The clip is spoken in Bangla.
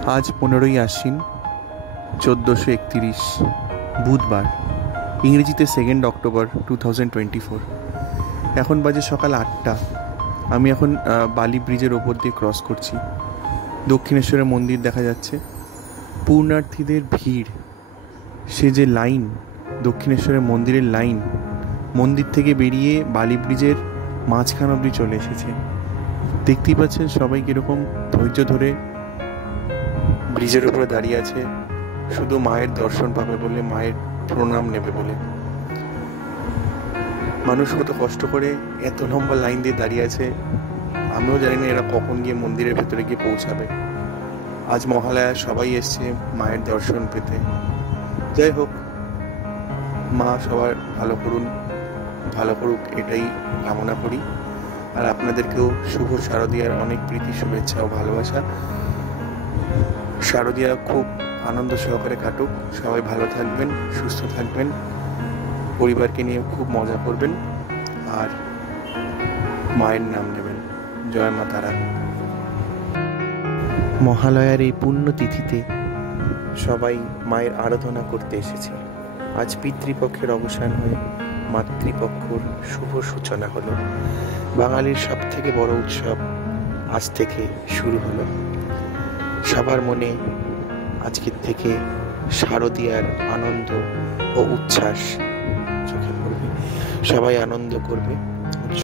আজ 15ই আশ্বিন 1431 বুধবার, ইংরেজিতে 2 অক্টোবর 2024। এখন বাজে সকাল 8টা। আমি এখন বালি ব্রিজের ওপর দিয়ে ক্রস করছি। দক্ষিণেশ্বরের মন্দির দেখা যাচ্ছে, পূর্ণার্থীদের ভিড়, সে যে লাইন, দক্ষিণেশ্বরের মন্দিরের লাইন, মন্দির থেকে বেরিয়ে বালি ব্রিজের মাঝখান অবধি চলে এসেছে। দেখতেই পাচ্ছেন সবাই কীরকম ধৈর্য ধরে ব্রিজের উপরে দাঁড়িয়ে আছে, শুধু মায়ের দর্শন পাবে বলে, মায়ের প্রণাম নেবে বলে। মানুষ কত কষ্ট করে এত লম্বা লাইন দিয়ে দাঁড়িয়ে আছে, আমিও জানি না এরা কখন গিয়ে মন্দিরের ভেতরে গিয়ে পৌঁছাবে। আজ মহালয়া, সবাই এসছে মায়ের দর্শন পেতে। যাই হোক, মা সবার ভালো করুক এটাই কামনা করি। আর আপনাদেরকেও শুভ শারদীয়ার অনেক প্রীতি, শুভেচ্ছা ও ভালোবাসা। শারদীয়া খুব আনন্দ সহকারে কাটুক, সবাই ভালো থাকবেন, সুস্থ থাকবেন, পরিবারকে নিয়ে খুব মজা করবেন আর মায়ের নাম নেবেন। জয় মা তারা। মহালয়ার এই পুণ্যতিথিতে সবাই মায়ের আরাধনা করতে এসেছে। আজ পিতৃপক্ষের অবসান হয়ে মাতৃপক্ষর শুভ সূচনা হলো। বাঙালির সব থেকে বড় উৎসব আজ থেকে শুরু হলো। সবার মনে আজকের থেকে শারদীয়ার আনন্দ ও উচ্ছ্বাস চোখে পড়বে। সবাই আনন্দ করবে।